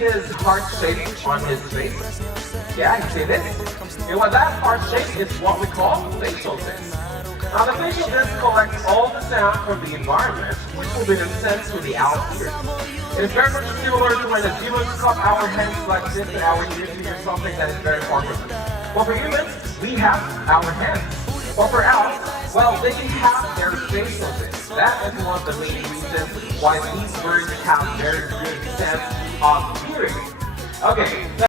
his heart shape on his face? Yeah, you see this? And what that heart shape is what we call facial disc. Now the facial disc collects all the sound from the environment, which will be then sent to the outer ears. It is very much similar to when the humans cup our hands like this and our ears to hear something that is very far from us. Well, for humans, we have our hands. But for owls, well, they have their facial disc. That is one of the main reasons why these birds have very good sense of hearing. Okay.